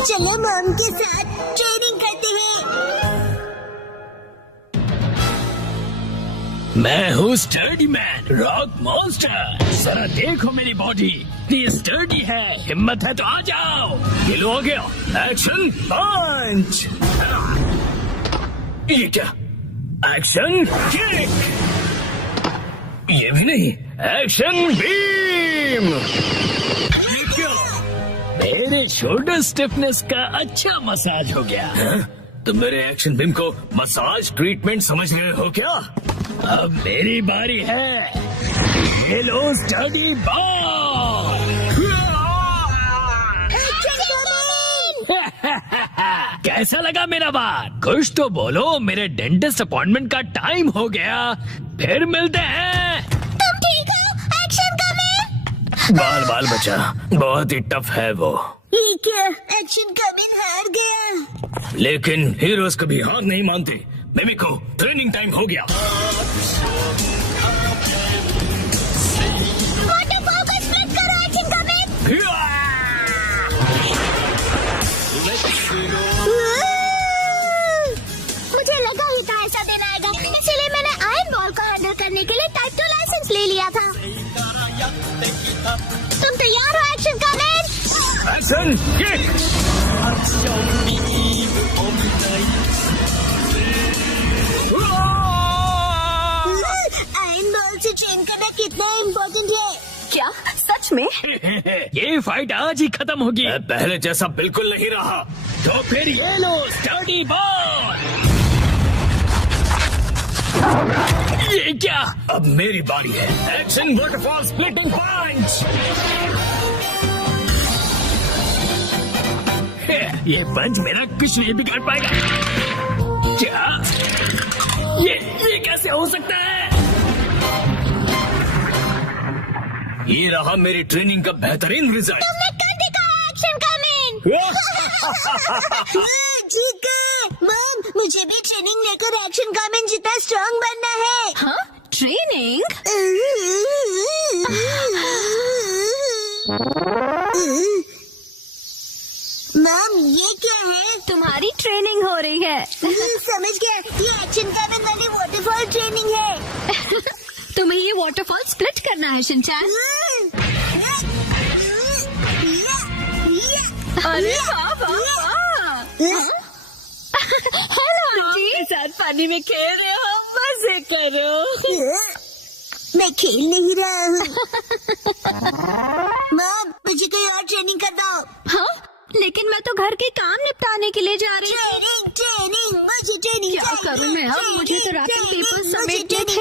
चलो मॉम के साथ ट्रेनिंग करते हैं। मैं हूँ स्टर्डी मैन, रॉक मॉन्स्टर। जरा देखो मेरी बॉडी, ये स्टर्डी है। हिम्मत है तो आ जाओ। ये लो आ गया, एक्शन पंच। ये क्या, एक्शन किक। ये भी नहीं, एक्शन बीम। ये क्या, मेरे शोल्डर स्टिफनेस का अच्छा मसाज हो गया। तुम मेरे एक्शन बीम को मसाज ट्रीटमेंट समझ रहे हो क्या? अब मेरी बारी है। ये लो स्टडी बॉल। कैसा लगा मेरा बात? कुछ तो बोलो, मेरे डेंटिस्ट अपॉइंटमेंट का टाइम हो गया। फिर मिलते हैं। तुम ठीक हो एक्शन कमिंग? बाल बाल बचा, बहुत ही टफ है वो। ये क्या, एक्शन कमिंग हार गया। लेकिन हीरोज कभी हार नहीं मानते। मिमिको, ट्रेनिंग टाइम हो गया। वाटरफॉल को स्प्लिट करो एक्शन कमिंग। मुझे लगा ही था ऐसा दिन आएगा, इसीलिए मैंने आयरन बॉल को हैंडल करने के लिए टाइप 2 लाइसेंस ले लिया था। तुम तैयार हो action coming? Action kick. Iron ball से ट्रेन करना कितना इम्पोर्टेंट है। क्या सच में? ये फाइट आज ही खत्म होगी। पहले जैसा बिल्कुल नहीं रहा। तो फिर ये लो स्टडी बॉल। ये क्या, अब मेरी बारी है। एक्शन वाटरफॉल स्प्लिटिंग पंच। ये पंच मेरा कुछ नहीं बिगाड़ पाएगा। क्या, ये कैसे हो सकता है? ये रहा मेरी ट्रेनिंग का बेहतरीन रिजल्ट। तुमने कर दिखाया एक्शन कमिंग। ठीक है मॉम, मुझे भी ट्रेनिंग लेकर एक्शन कमिंग जितना स्ट्रांग बनना है। हाँ, ट्रेनिंग? मॉम ये क्या है? तुम्हारी ट्रेनिंग हो रही है। समझ गया, ये एक्शन कमिंग वाली वाटरफॉल ट्रेनिंग है। तुम्हें ये वाटरफॉल स्प्लिट करना है शिनचैन। अरे वाह वाह वाह। हेलो आंटी, साथ पानी में खेल रहे हो, मजे करो। मैं खेल नहीं रहा हूँ। मॉम मुझे कोई और ट्रेनिंग कर दो। हाँ, लेकिन मैं तो घर के काम निपटाने के लिए जा रही हूँ। ट्रेनिंग ट्रेनिंग, मुझे ट्रेनिंग क्या करूँ मैं अब? मुझे तो रैपिंग पेपर समेटने थे।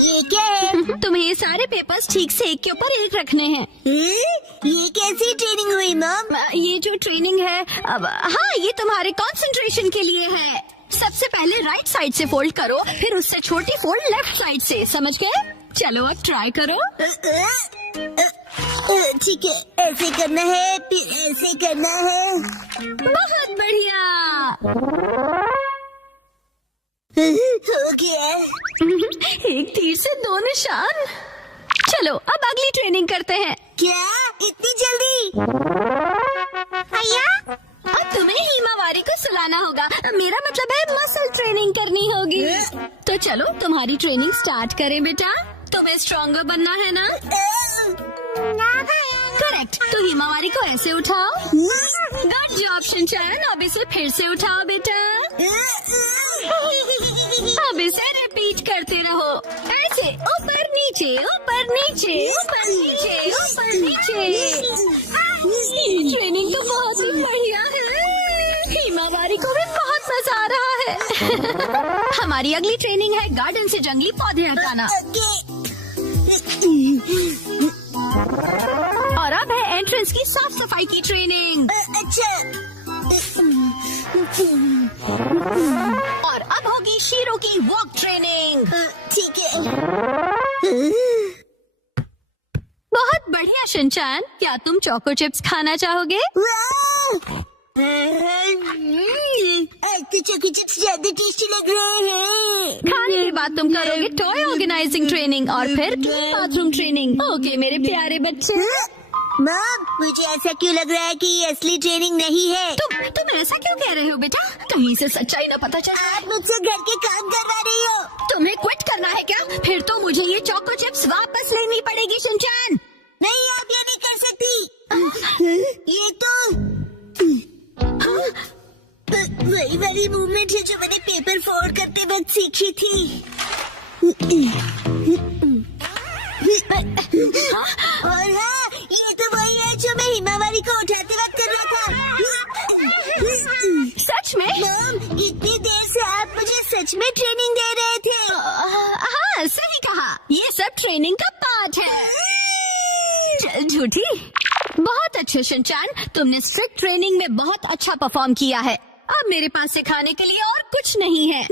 ये क्या है? तुम्हें ये सारे पेपर्स ठीक से एक के ऊपर एक रखने हैं। ये कैसी ट्रेनिंग हुई मॉम? ये जो ट्रेनिंग है अब, हाँ, ये तुम्हारे कंसंट्रेशन के लिए है। सबसे पहले राइट साइड से फोल्ड करो, फिर उससे छोटी फोल्ड लेफ्ट साइड से। समझ गए? चलो अब ट्राई करो। ठीक है, ऐसे करना है, फिर ऐसे करना है। बहुत बढ़िया। हो गया। एक तीर से 2 निशान। चलो अब अगली ट्रेनिंग करते हैं। क्या इतनी जल्दी? भैया, अब तुम्हें हिमावारी को सुलाना होगा। मेरा मतलब है मसल ट्रेनिंग करनी होगी। तो चलो तुम्हारी ट्रेनिंग स्टार्ट करें बेटा। तुम्हें स्ट्रॉन्गर बनना है ना? करेक्ट। तो हिमावारी को ऐसे उठाओ। Good job Shinchan. अब इसे फिर से उठाओ बेटा। अब इसे रिपीट करते रहो, ऐसे ऊपर नीचे ऊपर नीचे ऊपर नीचे ऊपर नीचे। ये ट्रेनिंग तो बहुत ही बढ़िया है। हिमावारी को भी बहुत मजा आ रहा है। हमारी अगली ट्रेनिंग है गार्डन से जंगली पौधे हटाना। और अब है एंट्रेंस की साफ सफाई की ट्रेनिंग। अच्छा। और अब होगी शीरो की वॉक ट्रेनिंग। ठीक है। बहुत बढ़िया शिनचैन। क्या तुम चोको चिप्स खाना चाहोगे? आज तो चोको चिप्स ज्यादा टेस्टी लग रहे हैं। खाने के बाद तुम करोगे टॉय ऑर्गेनाइजिंग ट्रेनिंग और फिर क्लीन बाथरूम ट्रेनिंग। ओके मेरे प्यारे बच्चे। मॉम, मुझे ऐसा क्यों लग रहा है कि ये असली ट्रेनिंग नहीं है? तुम ऐसा क्यों कह रहे हो बेटा? कहीं से सच्चाई न पता चला। आप मुझसे घर के काम करवा रही हो। तुम्हें क्विट करना है क्या? फिर तो मुझे ये चोको चिप्स वापस लेनी पड़ेगी शिनचैन। नहीं, आप ये नहीं कर सकती। ये तो वही वाली मूवमेंट है जो मैंने पेपर फोल्ड करते वक्त सीखी थी। और हाँ, ये तो वही है जो मैं हिमावारी को उठाते वक्त कर रहा था। सच में? मॉम, इतनी देर से आप मुझे सच में ट्रेनिंग दे रहे थे। हाँ, सही कहा। ये सब ट्रेनिंग का पार्ट है। चल झूठी। बहुत अच्छे शिनचैन, तुमने स्ट्रिक्ट ट्रेनिंग में बहुत अच्छा परफॉर्म किया है। अब मेरे पास सिखाने के लिए और कुछ नहीं है।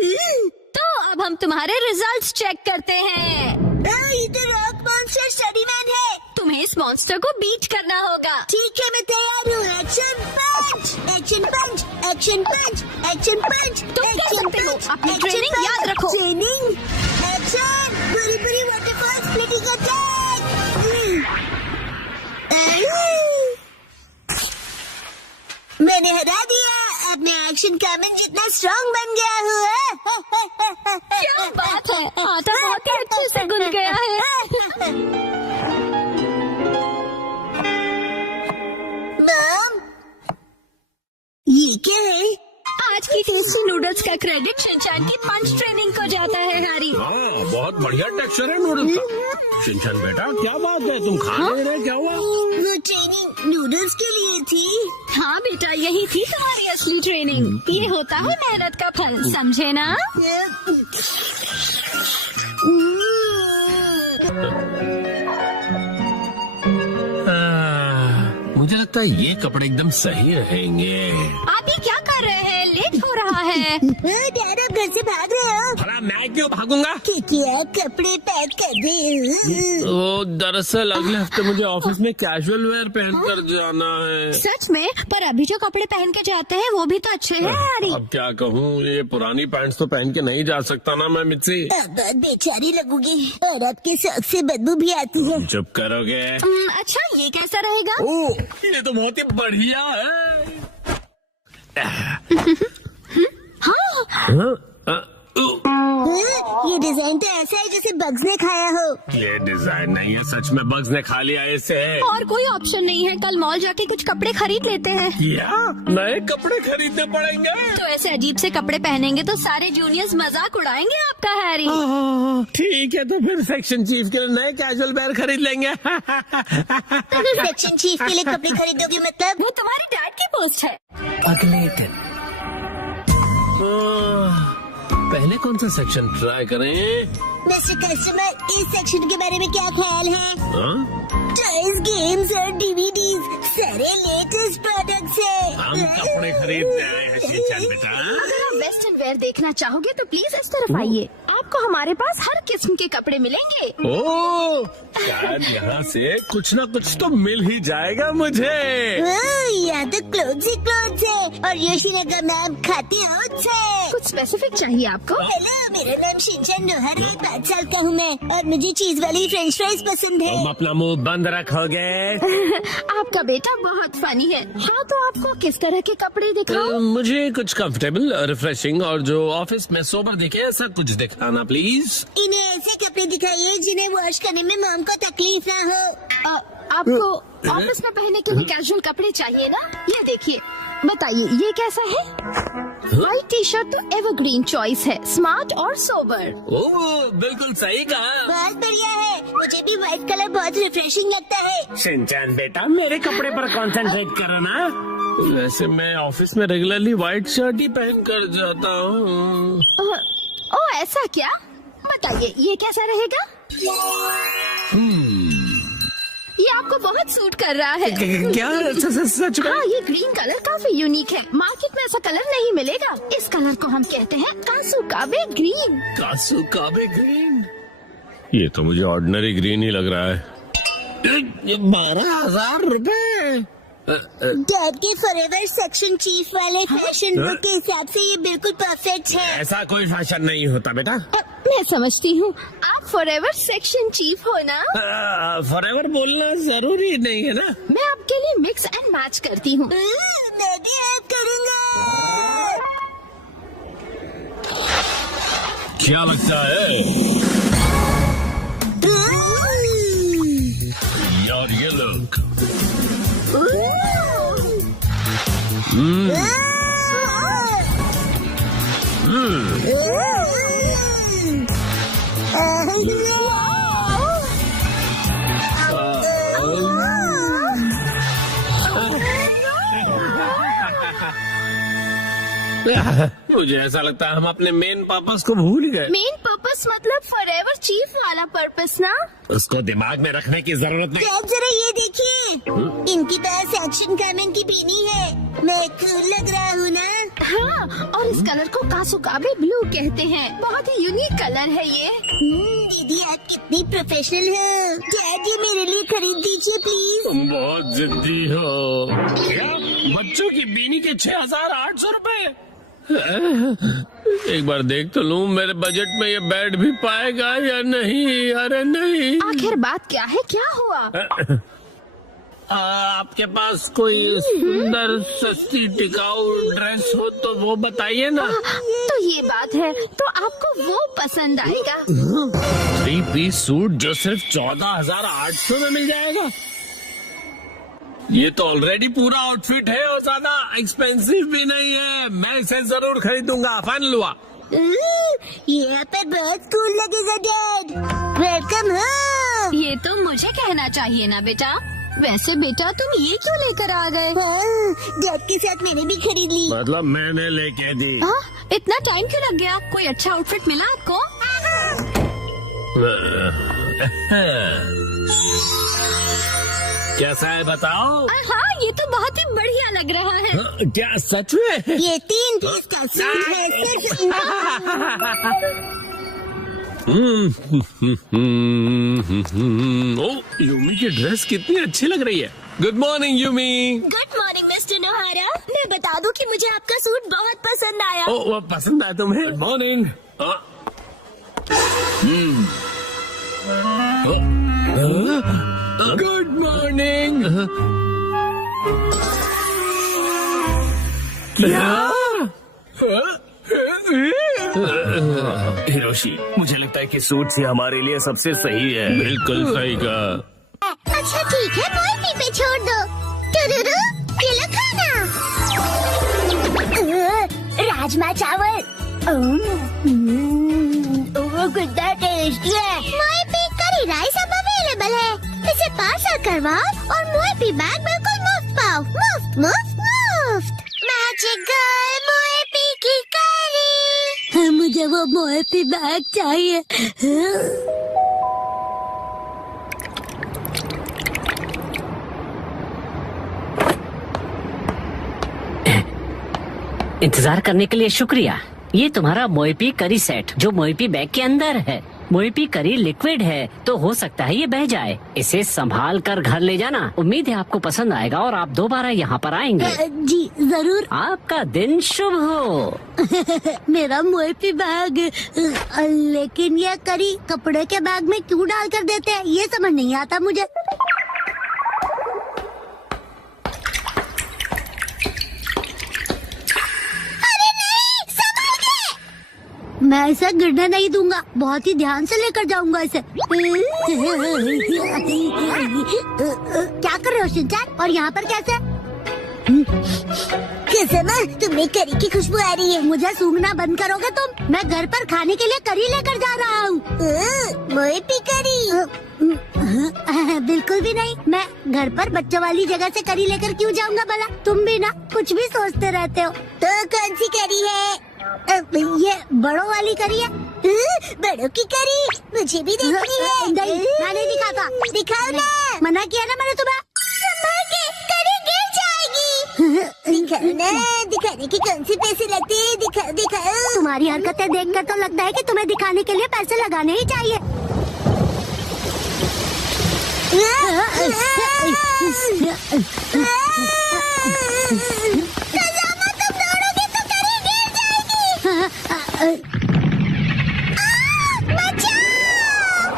तो अब हम तुम्हारे रिजल्ट्स चेक करते हैं। ये तो रॉक मॉन्स्टर स्टडीमैन है। तुम्हें इस मॉन्स्टर को बीट करना होगा। ठीक है, मैं तैयार हूँ। एक्शन पंच, एक्शन पंच, एक्शन पंच, एक्शन पंच। तुम कर सकते हो। अपनी ट्रेनिंग याद रखो। ट्रेनिंग, एक्शन, पूरी पूरी वाटरफॉल स्प्लिटिंग अटैक। मैंने हरा दिया। अब मैं एक्शन कामन जितना स्ट्रांग बन गया हूँ। क्या बात है, आटा बहुत ही अच्छे से गुन गया है। मॉम, ये क्या है? आज की टेस्टी नूडल्स का क्रेडिट शिनचैन की पंच ट्रेनिंग को जाता है हैरी। हाँ, बहुत बढ़िया टेक्सचर है नूडल्स का। शिनचैन बेटा, क्या बात है, तुम खा नहीं रहे? क्या हुआ? वो ट्रेनिंग नूडल्स के लिए थी। हाँ बेटा, यही थी तुम्हारी असली ट्रेनिंग। ये होता है मेहनत का फल, समझे ना? मुझे लगता है ये कपड़े एकदम सही रहेंगे। आप ये क्या कर रहे हैं? लेट हो रहा है। डैड, आप घर से भाग रहे हो? भला मैं क्यों भागूंगा? क्योंकि आप कपड़े पैक कर रहे हो। वो दरअसल अगले हफ्ते मुझे ऑफिस में कैजुअल वेयर पहन कर जाना है। सच में? पर अभी जो कपड़े पहन के जाते हैं वो भी तो अच्छे हैं हैरी। अब क्या कहूँ, ये पुरानी पैंट्स तो पहन के नहीं जा सकता ना मैं मिर्ची। अब बहुत बेचारी लगूंगी और आपके शौक से बदबू भी आती है। चुप करोगे? अच्छा, ये कैसा रहेगा? ओह, ये तो बहुत ही बढ़िया है। ये डिजाइन तो ऐसा है जैसे बग्स ने खाया हो। ये डिजाइन नहीं है, सच में बग्स ने खा लिया इसे। और कोई ऑप्शन नहीं है, कल मॉल जाके कुछ कपड़े खरीद लेते हैं। क्या नए कपड़े खरीदने पड़ेंगे? तो ऐसे अजीब से कपड़े पहनेंगे तो सारे जूनियर्स मजाक उड़ाएंगे आपका हैरी। ठीक है, तो फिर सेक्शन चीफ के लिए नए कैजुअल वेयर खरीद लेंगे। सेक्शन चीफ के लिए कपड़े खरीदोगे मतलब? वो तुम्हारी डैड की पोस्ट है। अगले दिन पहले कौन सा सेक्शन ट्राई करें? मिस्टर कस्टमर, इस सेक्शन के बारे में क्या ख्याल है? हाँ? टॉयज, गेम्स और डीवीडीज, सारे लेटेस्ट प्रोडक्ट्स है। हम कपड़े खरीदने आए हैं शिनचैन बेटा। अगर आप वेस्टर्न वेयर देखना चाहोगे तो प्लीज इस तरफ आइए। आपको हमारे पास हर किस्म के कपड़े मिलेंगे। ओह, शायद यहाँ से कुछ ना कुछ तो मिल ही जाएगा मुझे। यहाँ तो क्लोथ्स ही क्लोथ्स है और योशिनगा मैम खाते ओट्स है। कुछ स्पेसिफिक चाहिए आपको? हेलो, मेरा नाम शिनचैन नोहर है, 5 साल का हूँ मैं और मुझे चीज वाली फ्रेंच फ्राइज पसंद है। तुम अपना मुंह बंद रखोगे? आपका बेटा बहुत फनी है। हाँ, तो आपको किस तरह के कपड़े दिखाऊं? मुझे कुछ कंफर्टेबल, रिफ्रेशिंग और जो ऑफिस में सोबर दिखे, ऐसा कुछ दिखाना प्लीज। इन्हें ऐसे कपड़े दिखाइए जिन्हें वॉश करने में मॉम को तकलीफ ना हो। आपको ऑफिस में पहनने के लिए कैजुअल कपड़े चाहिए ना? ये देखिए, बताइए ये कैसा है? व्हाइट टी शर्ट तो एवरग्रीन चॉइस है, स्मार्ट और सोबर। ओह, बिल्कुल सही कहा। बहुत बढ़िया है, मुझे भी व्हाइट कलर बहुत रिफ्रेशिंग लगता है। शिनचैन बेटा, मेरे कपड़े पर कंसंट्रेट करो ना। वैसे मैं ऑफिस में रेगुलरली व्हाइट शर्ट ही पहन कर जाता हूँ। ओ, ऐसा क्या? बताइए ये कैसा रहेगा? ये आपको बहुत सूट कर रहा है। क्या सच में? हाँ, ये ग्रीन कलर काफी यूनिक है, मार्केट में ऐसा कलर नहीं मिलेगा। इस कलर को हम कहते हैं कासुकाबे ग्रीन। कासुकाबे ग्रीन? ये तो मुझे ऑर्डिनरी ग्रीन ही लग रहा है। 12,000 रुपए। डैड के फॉरएवर सेक्शन चीफ वाले फैशन लुक के हिसाब से ये बिल्कुल परफेक्ट है। ऐसा कोई फैशन नहीं होता बेटा। मैं समझती हूँ, आप फॉरएवर सेक्शन चीफ हो ना? फॉरएवर बोलना जरूरी नहीं है ना। मैं मिक्स एंड मैच करती हूँ। मैं भी हेल्प करूँगा। क्या लगता है यार, ये लोग मुझे ऐसा लगता है हम अपने मेन पर्पस को भूल गए। मेन पर्पस मतलब फॉरएवर चीफ वाला पर्पस ना? उसको दिमाग में रखने की जरूरत नहीं। आप जरा ये देखिए, इनकी पास एक्शन कैमन की बीनी है। मैं कूल लग रहा हूँ ना? हाँ, और इस कलर को कासुकाबे ब्लू कहते हैं। बहुत ही यूनिक कलर है ये। दीदी आप कितनी प्रोफेशनल हो। डैड ये मेरे लिए खरीद दीजिए प्लीज। तुम बहुत जिद्दी हो। क्या बच्चों की बीनी के 6,800 रुपए? एक बार देख तो लूं मेरे बजट में ये बैठ भी पाएगा या नहीं। अरे नहीं। आखिर बात क्या है, क्या हुआ? आपके पास कोई सुंदर सस्ती टिकाऊ ड्रेस हो तो वो बताइए ना। तो ये बात है, तो आपको वो पसंद आएगा। 3 पीस सूट जो सिर्फ 14,800 में मिल जाएगा। ये तो ऑलरेडी पूरा आउटफिट है और ज्यादा एक्सपेंसिव भी नहीं है। मैं इसे जरूर खरीदूंगा। फाइनल हुआ। यहाँ पर बहुत कूल लगेगा डैड। Welcome home. ये तो मुझे कहना चाहिए ना बेटा। वैसे बेटा तुम ये क्यों लेकर आ गए? डैड के साथ मैंने भी खरीद ली। मतलब मैंने लेके दी। हाँ, इतना टाइम क्यों लग गया? कोई अच्छा आउटफिट मिला आपको? कैसा है बताओ? हाँ, ये तो बहुत ही बढ़िया लग रहा है। क्या सच में? ये 3 पीस का सूट है सिर्फ। ओ, यूमी की ड्रेस कितनी अच्छी लग रही है। Good morning Yumi. Good morning mister नोहारा। मैं बता दूं कि मुझे आपका सूट बहुत पसंद आया। ओ, वो पसंद आया तुम्हें? Good morning. Good morning. क्या? हिरोशी, मुझे लगता है कि सूट ही हमारे लिए सबसे सही है। बिल्कुल सही कहा। अच्छा ठीक है, मोहिनी पे छोड़ दो। टुरुरु, ये लो खाना। राजमा चावल। ओह कितना टेस्टी है। मोहिनी करी राइस अब अवेलेबल है। इसे पार्सल करवाओ और मोहिनी बैग बिल्कुल मुफ्त पाओ। मुफ्त मुफ्त मुफ्त। मैजिकल मोहिनी की करी। मुझे वो मोहिनी बैग चाहिए। इंतजार करने के लिए शुक्रिया। ये तुम्हारा मोएपी करी सेट जो मोएपी बैग के अंदर है। मोएपी करी लिक्विड है तो हो सकता है ये बह जाए। इसे संभाल कर घर ले जाना। उम्मीद है आपको पसंद आएगा और आप दोबारा यहाँ पर आएंगे। जी जरूर। आपका दिन शुभ हो। मेरा मोएपी बैग। लेकिन ये करी कपड़े के बैग में क्यों डाल कर देते हैं, ये समझ नहीं आता मुझे। मैं इसे गिरने नहीं दूंगा। बहुत ही ध्यान से लेकर जाऊंगा इसे। क्या कर रहे हो शिनचैन? और यहाँ पर कैसे? तुम्हें करी की खुशबू आ रही है। मुझे सूंघना बंद करोगे तुम? मैं घर पर खाने के लिए करी लेकर जा रहा हूँ। मोएपी करी? बिल्कुल भी नहीं। मैं घर पर बच्चों वाली जगह से करी लेकर क्यों जाऊंगा भला? तुम भी ना कुछ भी सोचते रहते हो। तो कौन सी करी है? ये बड़ों वाली करी है। बड़ों की करी मुझे भी देखनी है। नहीं, मैं नहीं दिखाता। दिखाओ ना। मना किया ना मैंने तुम्हें। संभाल के, करी गिर जाएगी। दिखाओ ना। दिखाने की कौन सी पैसे लगते हैं? दिखाओ दिखाओ। तुम्हारी हरकतें देखकर तो लगता है कि तुम्हें दिखाने के लिए पैसे लगाने ही चाहिए।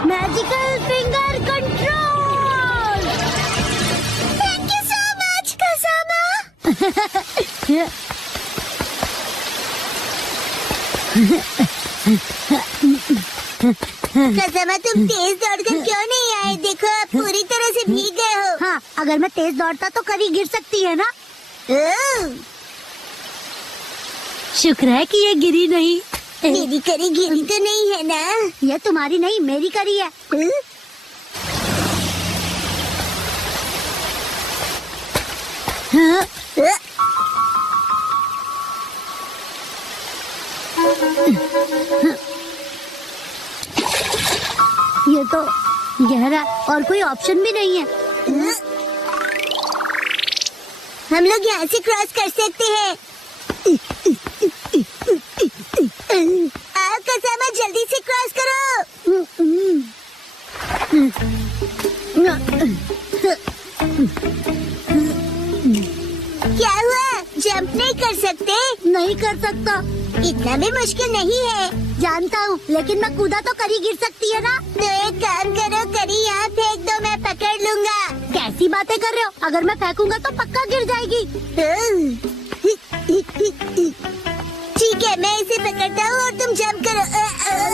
Magical finger control. Thank you so much. कसमा, तुम तेज दौड़कर क्यों नहीं आए? देखो आप पूरी तरह से भीग गए हो। हाँ, अगर मैं तेज दौड़ता तो करी गिर सकती है ना। शुक्र है कि ये गिरी नहीं। मेरी करी गिरी तो नहीं है ना? ये तुम्हारी नहीं, मेरी करी है। ये तो गहरा और कोई ऑप्शन भी नहीं है। हम लोग यहाँ से क्रॉस कर सकते हैं। आओ कसमा, जल्दी से क्रॉस करो। क्या हुआ? जंप नहीं कर सकते? नहीं कर सकता। इतना भी मुश्किल नहीं है। जानता हूँ, लेकिन मैं कूदा तो करी गिर सकती है ना। तो एक काम करो, करी यहाँ फेंक दो, मैं पकड़ लूंगा। कैसी बातें कर रहे हो? अगर मैं फेंकूंगा तो पक्का गिर जाएगी। ठीक है, मैं इसे पकड़ता हूँ और तुम जंप करो।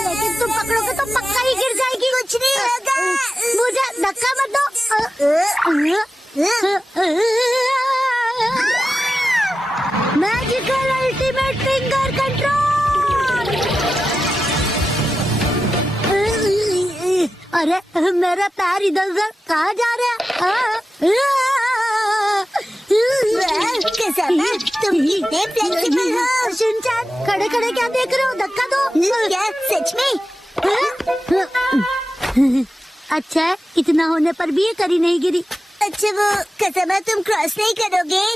लेकिन तुम पकड़ोगे तो पक्का ही गिर जाएगी। कुछ नहीं होगा, मुझे धक्का मत दो। Magical ultimate finger control. अरे मेरा पैर इधर उधर कहाँ जा रहा है? तुम कितने फ्लेक्सिबल हो। शिनचैन, खड़े खड़े क्या देख रहे हो? धक्का दो। क्या सच में? अच्छा है, इतना होने पर भी ये करी नहीं गिरी। अच्छा वो कसमा, तुम क्रॉस नहीं करोगे?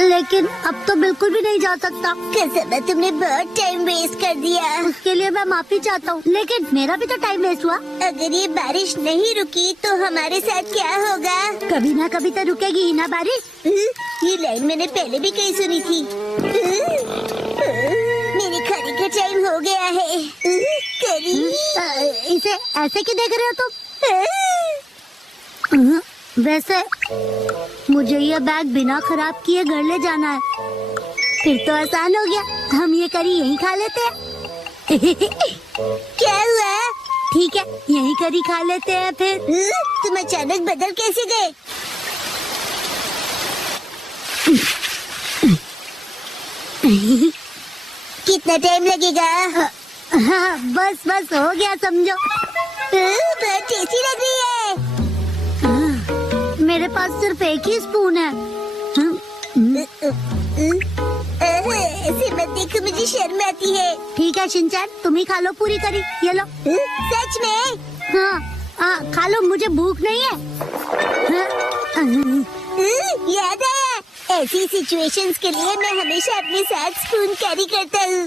लेकिन अब तो बिल्कुल भी नहीं जा सकता। कसमा, तुमने बहुत टाइम वेस्ट कर दिया। उसके लिए मैं माफी चाहता हूँ, लेकिन मेरा भी तो टाइम वेस्ट हुआ। अगर ये बारिश नहीं रुकी तो हमारे साथ क्या होगा? कभी ना कभी तो रुकेगी ही ना बारिश। ये लाइन मैंने पहले भी कहीं सुनी थी। मेरे खाने का टाइम हो गया है। करी, इसे ऐसे क्यों देख रहे हो तुम? वैसे मुझे ये बैग बिना खराब किए घर ले जाना है। फिर तो आसान हो गया, हम ये करी यहीं खा लेते हैं। क्या हुआ? ठीक है, यहीं करी खा लेते हैं फिर। तुम अचानक बदल कैसे गए? कितना टाइम लगेगा? हाँ, बस बस हो गया समझो। बहुत टेस्टी लग रही है। मेरे पास सिर्फ एक ही स्पून है। ऐसे मत देखो, मुझे शर्म आती है। ठीक है शिनचैन, तुम ही खा लो पूरी करी। ये लो। सच में? हाँ, खा लो, मुझे भूख नहीं है। याद आया, ऐसी सिचुएशंस के लिए मैं हमेशा अपने साथ स्पून कैरी करता हूँ।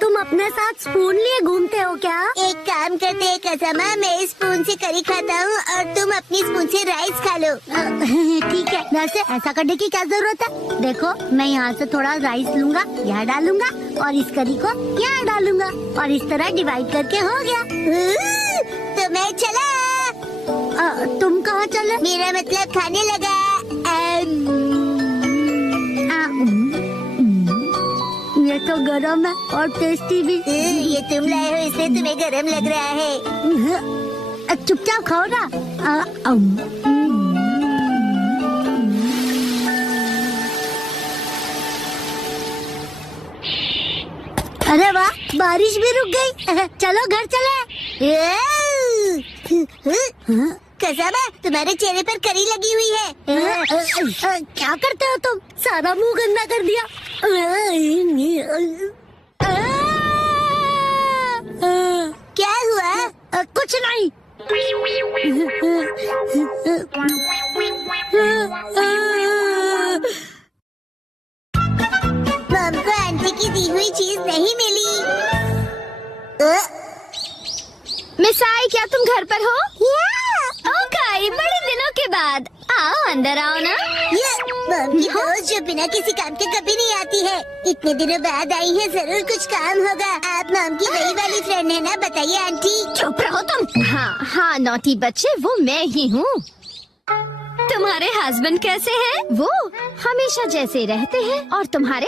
तुम अपने साथ स्पून लिए घूमते हो क्या? एक काम करते हैं कसमा, मैं इस स्पून से करी खाता हूँ और तुम अपनी स्पून से राइस खा लो। ठीक है, वैसे ऐसा करने की क्या जरूरत है? देखो, मैं यहाँ से थोड़ा राइस लूंगा, यहाँ डालूंगा और इस करी को यहाँ डालूंगा और इस तरह डिवाइड करके हो गया। तो मैं चला। तुम कहाँ चले? मेरा मतलब खाने लगा। ये तो गरम है और टेस्टी भी। ये तुम लाए हो इसलिए तुम्हें गरम लग रहा है। चुपचाप खाओ ना। अरे वाह, बारिश भी रुक गई। चलो घर चले। कसमा, तुम्हारे चेहरे पर करी लगी हुई है। क्या करते हो तुम? सारा मुंह गंदा कर दिया। क्या हुआ? कुछ नहीं। मम को आंटी की दी हुई चीज नहीं मिली। मिस आई, क्या तुम घर पर हो? ओके, बड़े दिनों के बाद। आओ अंदर आओ ना। मम की दोस्त जो बिना किसी काम के कभी नहीं आती है, इतने दिनों बाद आई है, जरूर कुछ काम होगा। आप मम की वही वाली फ्रेंड है ना? बताइए आंटी। चुप रहो तुम। हाँ, नौटी बच्चे, वो मैं ही हूँ। तुम्हारे हस्बैंड कैसे हैं? वो हमेशा जैसे रहते हैं। और तुम्हारे?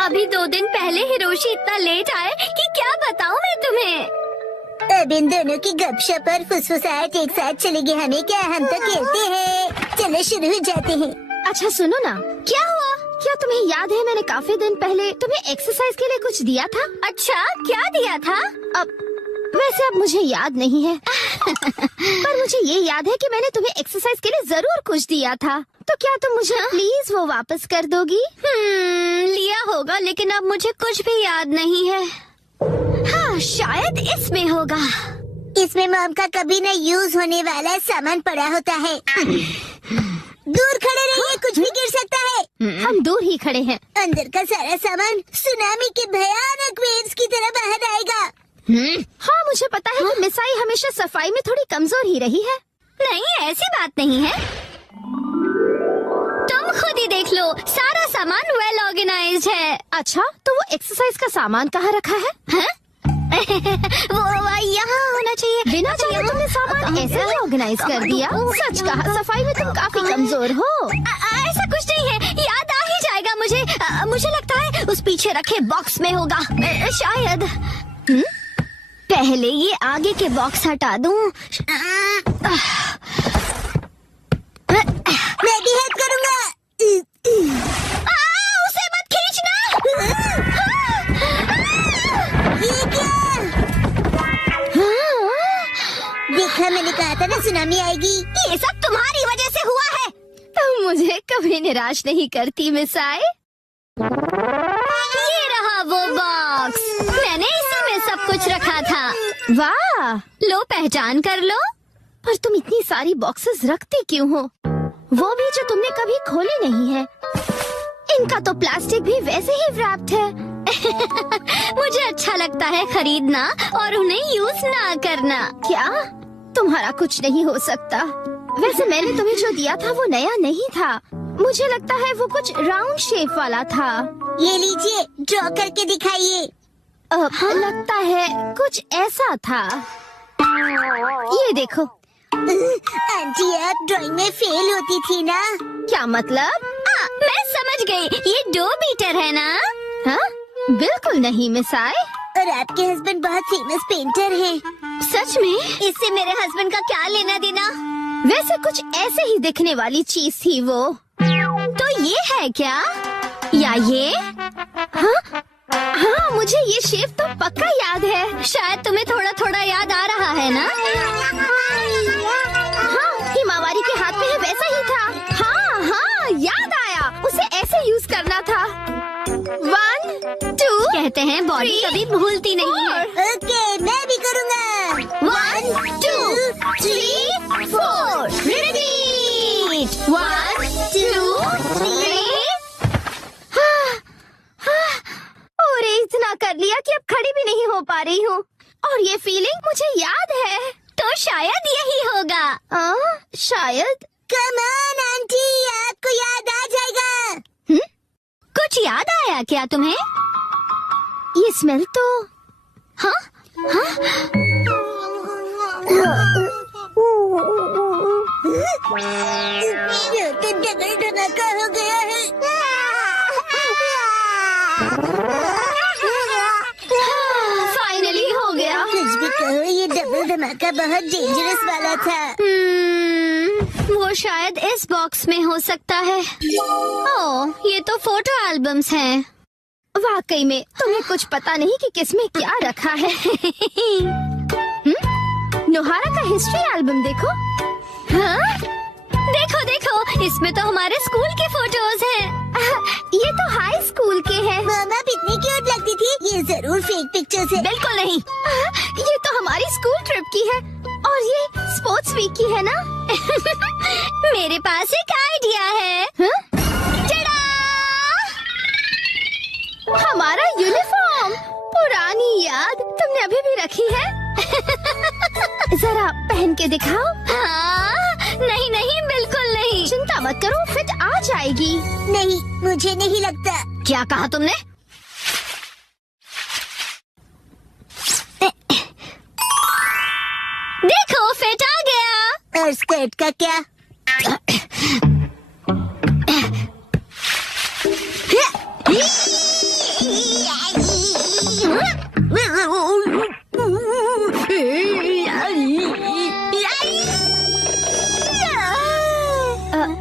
अभी 2 दिन पहले हिरोशी इतना लेट आए कि क्या बताऊं मैं तुम्हें। अब इन दोनों की गपशप और फुसफुसाहट एक साथ चलेगी हमें क्या? हम तो खेलते हैं। चलो शुरू हो जाते हैं। अच्छा सुनो ना, क्या हुआ? क्या तुम्हें याद है मैंने काफी दिन पहले तुम्हें एक्सरसाइज के लिए कुछ दिया था? अच्छा, क्या दिया था? वैसे अब मुझे याद नहीं है पर मुझे ये याद है कि मैंने तुम्हें एक्सरसाइज के लिए जरूर कुछ दिया था। तो क्या तुम मुझे प्लीज वो वापस कर दोगी? लिया होगा लेकिन अब मुझे कुछ भी याद नहीं है। हाँ, शायद इसमें होगा। इसमें मॉम का कभी न यूज होने वाला सामान पड़ा होता है। दूर खड़े रहिए, कुछ भी गिर सकता है। हम दूर ही खड़े हैं। अंदर का सारा सामान सुनामी के भयानक वेव्स की तरह बाहर आएगा। हाँ, मुझे पता है कि मिसाई हमेशा सफाई में थोड़ी कमजोर ही रही है। नहीं, ऐसी बात नहीं है। तुम खुद ही देख लो, सारा सामान वेल ऑर्गेनाइज्ड है। अच्छा, तो वो एक्सरसाइज का सामान कहाँ रखा है? वो यहाँ होना चाहिए। बिना जाने तुमने सामान ऐसे ही ऑर्गेनाइज कर दिया। सच कहा, सफाई में तुम काफी कमजोर हो। ऐसा कुछ नहीं है, याद आ ही जाएगा मुझे। मुझे लगता है उस पीछे रखे बॉक्स में होगा शायद। पहले ये आगे के बॉक्स हटा दूं। मैं भी हेल्प करूँगा। उसे मत खींचना। ये क्या? देखा, मैंने कहा था ना सुनामी आएगी। ये सब तुम्हारी वजह से हुआ है। तुम मुझे कभी निराश नहीं करती मिसाई। ये रहा वो बॉक्स, मैंने इसी में सब कुछ रखा था। वाह, लो, पहचान कर लो। पर तुम इतनी सारी बॉक्सेस रखती क्यों हो? वो भी जो तुमने कभी खोले नहीं है। इनका तो प्लास्टिक भी वैसे ही रैप्ड है। मुझे अच्छा लगता है खरीदना और उन्हें यूज ना करना। क्या? तुम्हारा कुछ नहीं हो सकता। वैसे मैंने तुम्हें जो दिया था वो नया नहीं था। मुझे लगता है वो कुछ राउंड शेप वाला था। ये लीजिए, ड्रॉ करके दिखाइए। लगता है कुछ ऐसा था। ये देखो। आंटी, आप ड्राइंग में फेल होती थी ना। क्या मतलब? मैं समझ गई, ये डो बीटर है ना? हाँ? बिल्कुल नहीं मिसाई। और आपके हस्बैंड बहुत फेमस पेंटर हैं। सच में? इससे मेरे हस्बैंड का क्या लेना देना? वैसे कुछ ऐसे ही दिखने वाली चीज थी वो। तो ये है क्या? या ये? हाँ, मुझे ये शेप तो पक्का याद है। शायद तुम्हें थोड़ा थोड़ा याद आ रहा है ना? हाँ, हिमावारी के हाथ में है वैसा ही था। हाँ, याद आया। उसे ऐसे यूज करना था। 1 2 कहते हैं बॉडी कभी भूलती नहीं है। ओके, मैं भी करूँगा। 1 2 3 4 रिपीट। 1 2 3। और इतना कर लिया कि अब खड़ी भी नहीं हो पा रही हूँ। और ये फीलिंग मुझे याद है। तो शायद यही होगा। शायद। कम ऑन आंटी, आपको याद आ जाएगा। कुछ याद आया क्या तुम्हें? ये स्मेल तो। हाँ? ये तो डबल धमाका हो गया है। फाइनली हो गया। कुछ भी कहो, ये डबल धमाका बहुत डेंजरस वाला था। वो शायद इस बॉक्स में हो सकता है। ओह, ये तो फोटो एल्बम्स हैं। वाकई में तुम्हें कुछ पता नहीं कि किसमें क्या रखा है। नोहारा का हिस्ट्री एल्बम देखो। हाँ? देखो देखो, इसमें तो हमारे स्कूल के फोटोज हैं। ये तो हाई स्कूल के हैं। मामा कितनी क्यूट लगती थी। ये जरूर फेक पिक्चर्स है। बिल्कुल नहीं। ये तो हमारी स्कूल ट्रिप की है। और ये स्पोर्ट्स वीक की है ना? मेरे पास एक आइडिया है। टडा! हमारा यूनिफॉर्म। पुरानी याद तुमने अभी भी रखी है? जरा पहन के दिखाओ। नहीं नहीं, बिल्कुल नहीं। चिंता मत करो, फिट आ जाएगी। नहीं, मुझे नहीं लगता। क्या कहा तुमने? देखो, फिट आ गया। और स्कर्ट का क्या?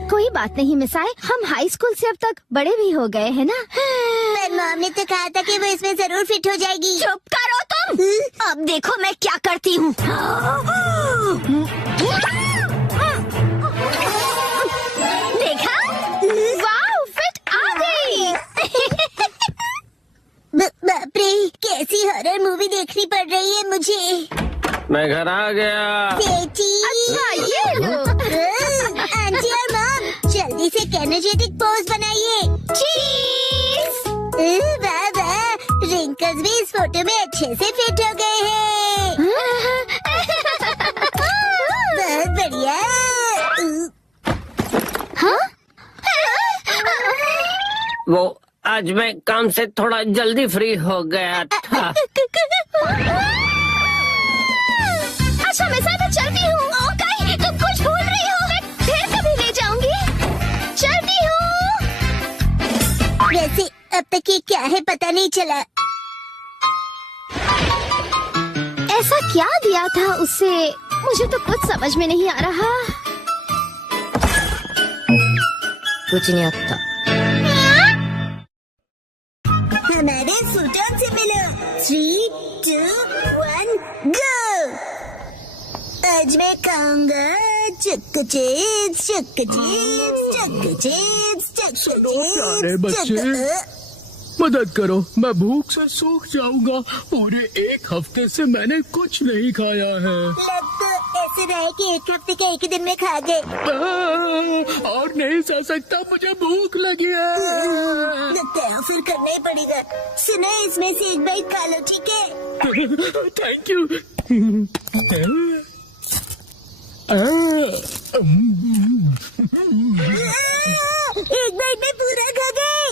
कोई बात नहीं मिसाई, हम हाई स्कूल से अब तक बड़े भी हो गए हैं ना। पर मॉम ने तो कहा था कि वो इसमें जरूर फिट हो जाएगी। चुप करो तुम। अब देखो मैं क्या करती हूँ। देखा? वाओ, फिट आ गई। बाप रे, कैसी हॉरर मूवी देखनी पड़ रही है मुझे। मैं घर आ गया। बेटी। अच्छा ये लो। आंटी और मॉम, जल्दी से एनर्जेटिक पोज बनाइए। वाह वाह, रिंकल्स भी इस फोटो में अच्छे से फिट हो गए हैं। बहुत बढ़िया। वो आज मैं काम से थोड़ा जल्दी फ्री हो गया था। अच्छा मिसाई, मैं चलती हूँ। ओके, तुम कुछ भूल रही हो। मैं फिर कभी ले जाऊंगी। चलती हूँ। वैसे अब तक ये क्या है पता नहीं चला। ऐसा क्या दिया था उससे, मुझे तो कुछ समझ में नहीं आ रहा। कुछ नहीं आता। हमारे फूटन से मिलो। 3, 2, 1, गो। आज मैं खाऊंगा चक्का चिप्स, चक्का चिप्स, चक्का चिप्स, चक्का प्यारे चिप्स, बच्चे। मदद करो, मैं भूख से सूख जाऊंगा। पूरे 1 हफ्ते से मैंने कुछ नहीं खाया है। लग तो ऐसे रहा है कि 1 हफ्ते का 1 दिन में खा गए। और नहीं सह सकता, मुझे भूख लगी है। लगता है फिर करना ही पड़ेगा। सुनो, इसमें से एक बाइट खा लो, ठीक है? Thank you. एक बाइट में पूरा खा गए।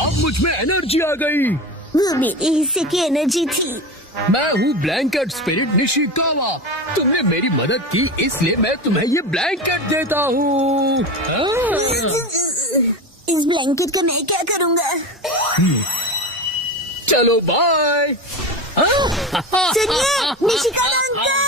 अब मुझ में एनर्जी आ गई। वो मेरे हिस्से की एनर्जी थी। मैं हूँ ब्लैंकेट स्पिरिट निशिकावा। तुमने मेरी मदद की, इसलिए मैं तुम्हें ये ब्लैंकेट देता हूँ। इस ब्लैंकेट का मैं क्या करूँगा? चलो बाय। सुनिए, निशिकावा अंकल।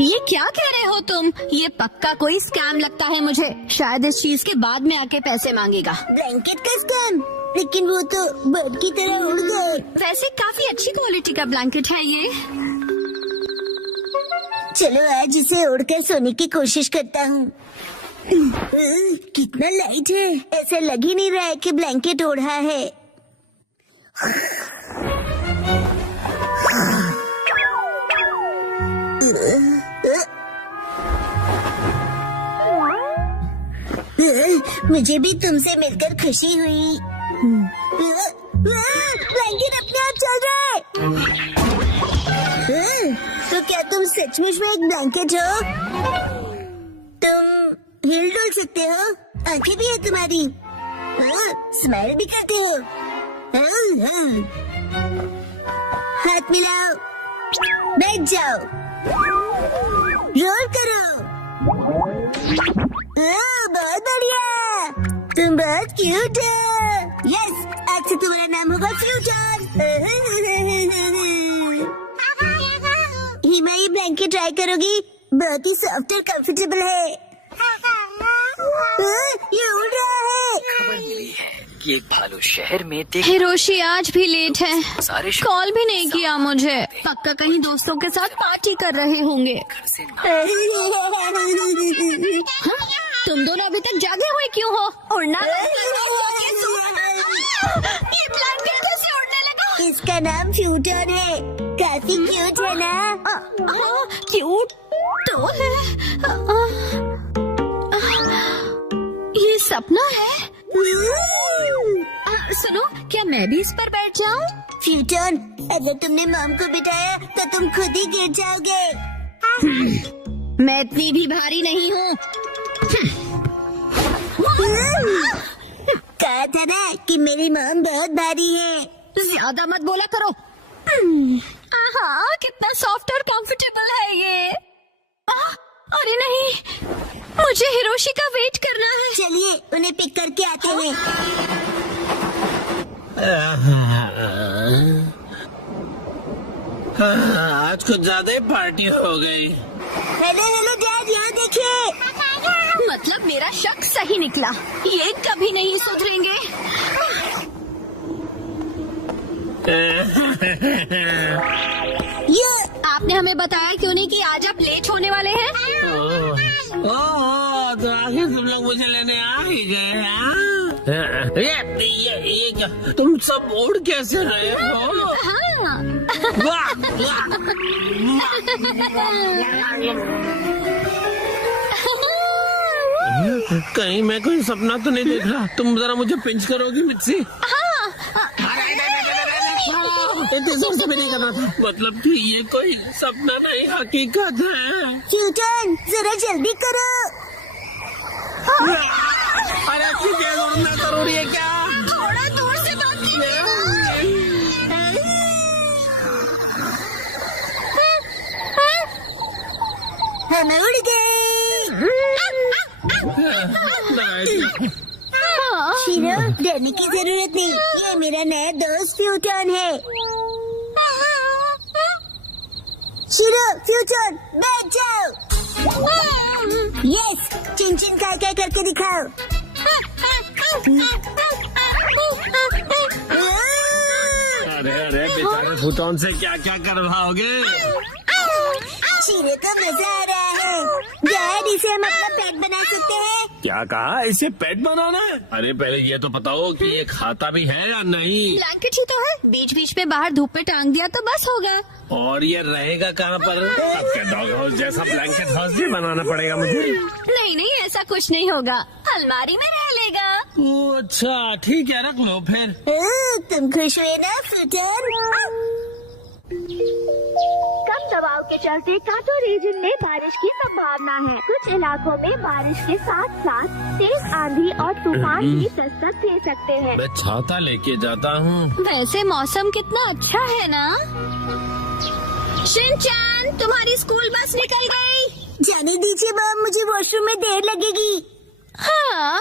ये क्या कह रहे हो तुम? ये पक्का कोई स्कैम लगता है मुझे। शायद इस चीज के बाद में आके पैसे मांगेगा। ब्लैंकेट का स्कैम? लेकिन वो तो बर्ड की तरह उड़ गए। वैसे काफी अच्छी क्वालिटी का ब्लैंकेट है ये। चलो आज इसे ओढ़कर सोने की कोशिश करता हूँ। कितना लाइट है, ऐसा लग ही नहीं रहा है कि ब्लैंकेट ओढ़ा है। मुझे भी तुमसे मिलकर खुशी हुई। ब्लैंकेट अपने आप चल रहा है। तो क्या तुम सचमुच में एक ब्लैंकेट हो? तुम हिल डुल सकते हो, आंखें भी है तुम्हारी, स्माइल भी करते हो। हाथ मिलाओ, बैठ जाओ, रोल करो। बहुत बढ़िया, तुम बहुत क्यूट हो। यस, आज से तुम्हारा नाम होगा फ्यूटन। हिमा, ये ब्लैंकेट ट्राई करोगी? बहुत ही सॉफ्ट और कंफर्टेबल है। ये उड़ रहा है। कि एक भालू शहर में देख हिरोशी आज भी लेट है। सारे कॉल भी नहीं किया मुझे। पक्का कहीं दोस्तों के साथ पार्टी कर रहे होंगे। तुम दोनों अभी तक जागे हुए क्यों हो? उड़ना ये ब्लैंकेट कैसे उड़ने लगा? इसका नाम फ्यूटन है। काफी क्यूट है ना? क्यूट तो है। ये सपना है। सुनो, क्या मैं भी इस पर बैठ जाऊं? फ्यूटन, अगर तुमने मॉम को बिठाया तो तुम खुद ही गिर जाओगे। मैं इतनी भी भारी नहीं हूँ। कहा था ना कि मेरी मॉम बहुत भारी है। ज्यादा मत बोला करो। आहा, कितना सॉफ्ट और कंफर्टेबल है ये। अरे नहीं, मुझे हिरोशी का वेट करना है। चलिए उन्हें पिक करके आते हैं। आज कुछ ज्यादा ही पार्टी हो गई। हेलो हेलो डैड, यहाँ देखिए। मतलब मेरा शक सही निकला, ये कभी नहीं सुधरेंगे। ये आपने हमें बताया क्यों नहीं कि आज आप लेट होने वाले हैं? ओह, तो आखिर तुम लोग मुझे लेने आ ही गए। हाँ? ये क्या, तुम सब उड़ कैसे रहे हो? हाँ। वाह, वाह। कहीं मैं कोई सपना तो नहीं देख रहा? तुम जरा मुझे पिंच करोगी मिक्सी? इतने जोर से भी नहीं करना था। मतलब कि ये कोई सपना नहीं, हकीकत है। फ्यूटन, जरा जल्दी करो। अरे ठीक है, दौड़ना जरूरी है क्या? थोड़ा दूर से बात हम उड़ गए। शीरो, डरने की जरूरत नहीं, ये मेरा नया दोस्त फ्यूटन है। शीरो, फ्यूटन, बैठ जाओ। यस, चिन चिन काय करके दिखाओ। अरे बेचारे फुटोन से क्या क्या करवाओगे? शीरो को मजा आ रहा है। डैड, इसे हम अपना पेट बना सकते हैं। क्या कहा? इसे पेट बनाना है? अरे पहले ये तो बताओ कि ये खाता भी है या नहीं? ब्लैंकेट ही तो है, बीच बीच में बाहर धूप पे टांग दिया तो बस होगा। और ये रहेगा कहाँ पर? सबके डॉग हाउस जैसा ब्लैंकेट हाउस भी बनाना पड़ेगा मुझे। नहीं नहीं, ऐसा कुछ नहीं होगा, अलमारी में रह लेगा। ओह, अच्छा ठीक है, रख लो फिर। तुम खुश हुए ना फ्यूटन? कम दबाव के चलते कांटो रीजन में बारिश की संभावना है। कुछ इलाकों में बारिश के साथ साथ तेज आंधी और तूफान भी दस्तक दे सकते हैं। मैं छाता लेके जाता हूँ। वैसे मौसम कितना अच्छा है ना? शिनचैन, तुम्हारी स्कूल बस निकल गई। जाने दीजिए मैम, मुझे वॉशरूम में देर लगेगी। हाँ।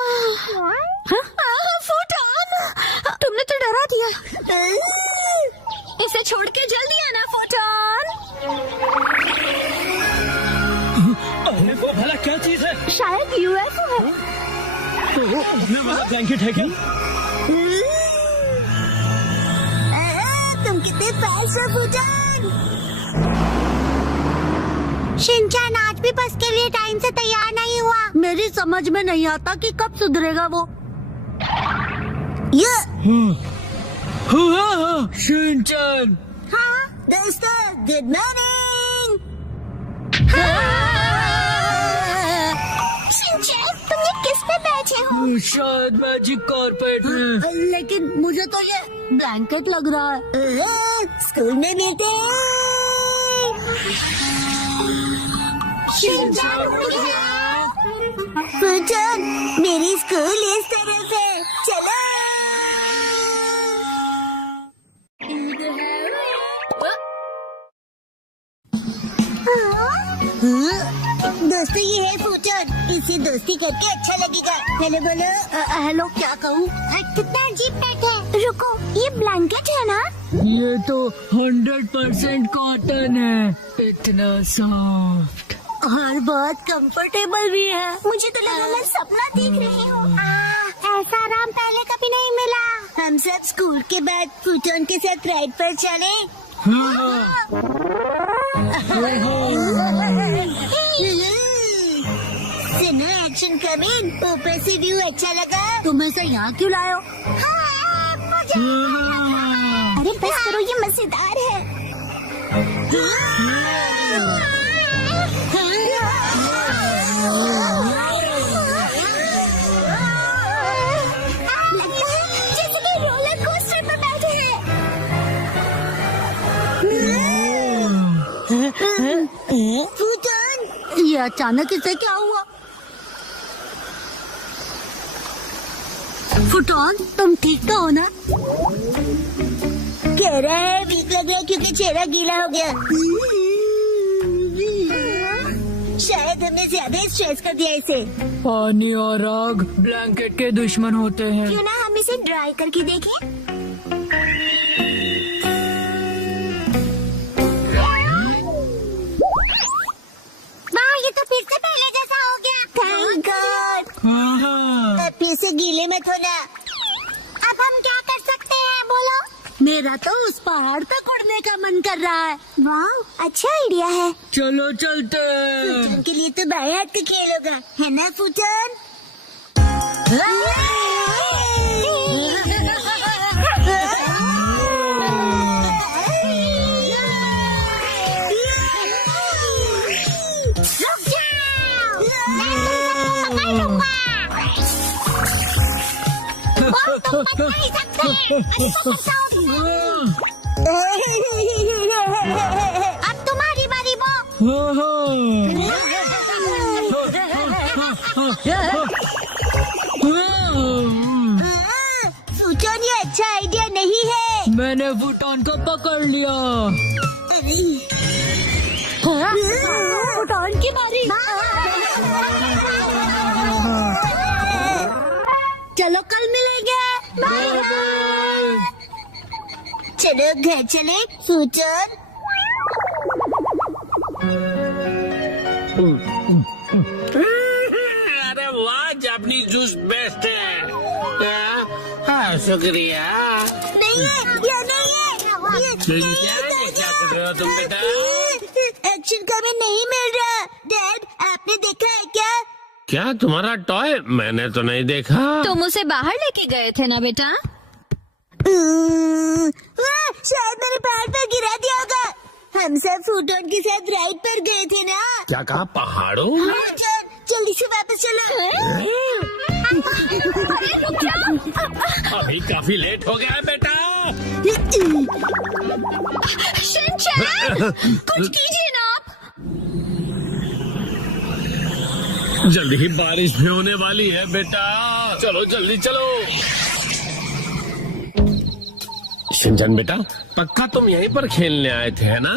फुटोन, तुमने तो डरा दिया। इसे छोड़ के जल्दी आना फुटोन। अरे वो भला क्या चीज है? शायद यूएफओ है। उड़ने वाला ब्लैंकेट है क्या? तुम कितने फास्ट हो फुटोन। शिनचैन आज भी बस के लिए टाइम से तैयार नहीं हुआ। मेरी समझ में नहीं आता कि कब सुधरेगा वो। शिनचैन, हाँ दोस्तों, गुड मॉर्निंग। शिनचैन, तुम ये किस पे बैठे हो? शायद मैजिक कारपेट है। लेकिन मुझे तो ये ब्लैंकेट लग रहा है। स्कूल में मिलते हैं। फुटोन, मेरी स्कूल इस तरफ है, चलो। दोस्तों, ये है फुटोन, इसे दोस्ती करके अच्छा लगेगा। हेलो बोलो। हेलो, क्या कहूँ? कितना अजीब पेट है। रुको, ये ब्लैंकेट है ना? ये तो 100% कॉटन है, इतना सॉफ्ट और बहुत कंफर्टेबल भी है। मुझे तो लगा मैं सपना देख रही हूँ। ऐसा आराम पहले कभी नहीं मिला। हम सब स्कूल के बाद फुटोन के साथ राइड पर चले। सुनो, एक्शन कमिंग। ऊपर से व्यू अच्छा लगा। तुम ऐसा यहाँ क्यों लाए हो? अरे बस करो, ये मजेदार है। जैसे कि रोलर कोस्टर पर बैठे हैं। फुटोन, ये अचानक इसे क्या हुआ? फुटोन, तुम ठीक तो हो ना? कह रहा है वीक लग रहा है क्योंकि चेहरा गीला हो गया। शायद हमें तुमने ज्यादा स्ट्रेस कर दिया इसे। पानी और आग ब्लैंकेट के दुश्मन होते हैं। क्यों ना हम इसे ड्राई करके देखें? वाह, ये तो फिर से पहले जैसा हो गया। Thank God. अब फिर से गीले मत होना। अब हम क्या कर सकते हैं बोलो? मेरा तो उस पहाड़ तक उड़ने का मन कर रहा है। वाह, अच्छा आइडिया है। चलो चलते हैं। फूटन के लिए तो बाएं हाथ का खेल होगा, है ना फूटन? रुक जाओ, मैं तुमको पकड़ लूंगा। वो तुम बच नहीं सकते। अब तुम्हारी बारी वो। फूटन, ये अच्छा आइडिया नहीं है। मैंने फूटन को पकड़ लिया। फूटन की बारी। चलो कल मिलेंगे। चलो घर चले फूटन। अरे वाह, जापानी जूस बेस्ट है। हाँ, शुक्रिया। नहीं है, ये नहीं है। क्या कर रहे हो तुम बेटा? एक्शन कभी नहीं मिल रहा। डैड, आपने देखा है क्या? क्या तुम्हारा टॉय? मैंने तो नहीं देखा। तुम उसे बाहर लेके गए थे ना बेटा? शायद मैंने पहाड़ पर गिरा दिया होगा। हम सब फूटन के साथ राइड पर गए थे ना। क्या कहा, पहाड़ों? फूटन, जल्दी से वापस चलो। अभी काफी लेट हो गया है बेटा। शिनचैन, कुछ कीजिए ना आप। जल्दी ही बारिश भी होने वाली है बेटा। चलो जल्दी चलो। शिनचैन बेटा, पक्का तुम यहीं पर खेलने आए थे, है ना?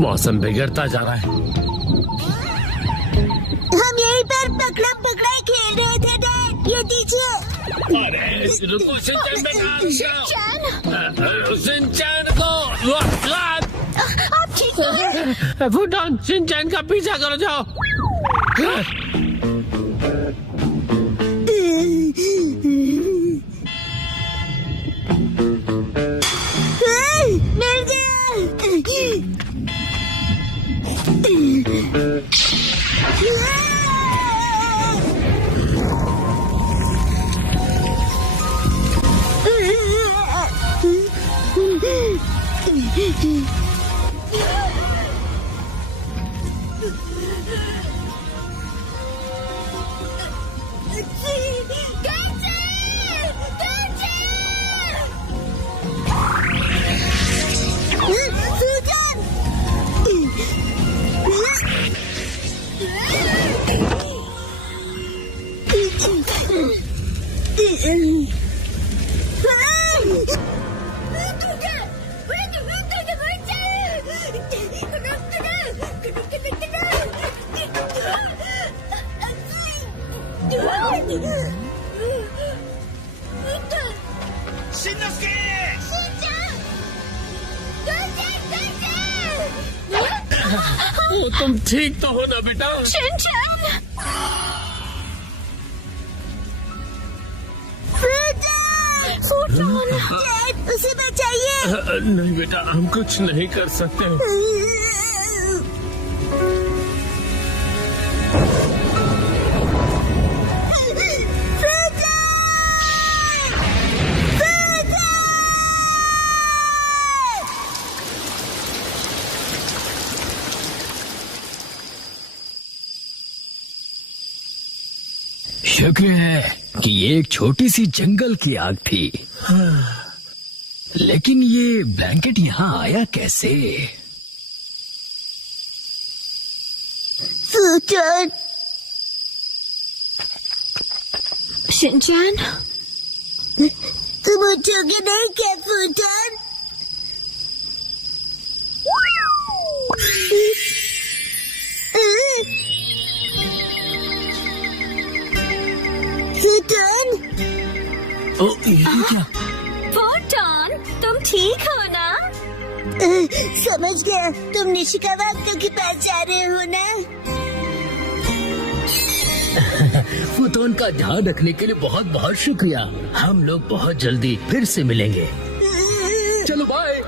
मौसम बिगड़ता जा रहा है। हम यहीं पर पकड़म पकड़ाई खेल रहे थे डैड। ये दीजिए। अरे रुको शिनचैन बेटा। शिनचैन को आप ठीक है? फूटन, शिनचैन का पीछा करो, जाओ। मिल गया। तुम ठीक तो हो ना बेटा? उसे बचाइए। नहीं बेटा, हम कुछ नहीं कर सकते। शुक्र है कि ये एक छोटी सी जंगल की आग थी। लेकिन ये ब्लैंकेट यहाँ आया कैसे? फूटन, शिनचैन, तुम उठोगे नहीं क्या फूटन? ओ, ये क्या? फोटोन, तुम ठीक हो ना? समझ गया, तुम निशिकावा अंकल के पास जा रहे हो ना? फोटोन का ध्यान रखने के लिए बहुत बहुत शुक्रिया। हम लोग बहुत जल्दी फिर से मिलेंगे। चलो बाय।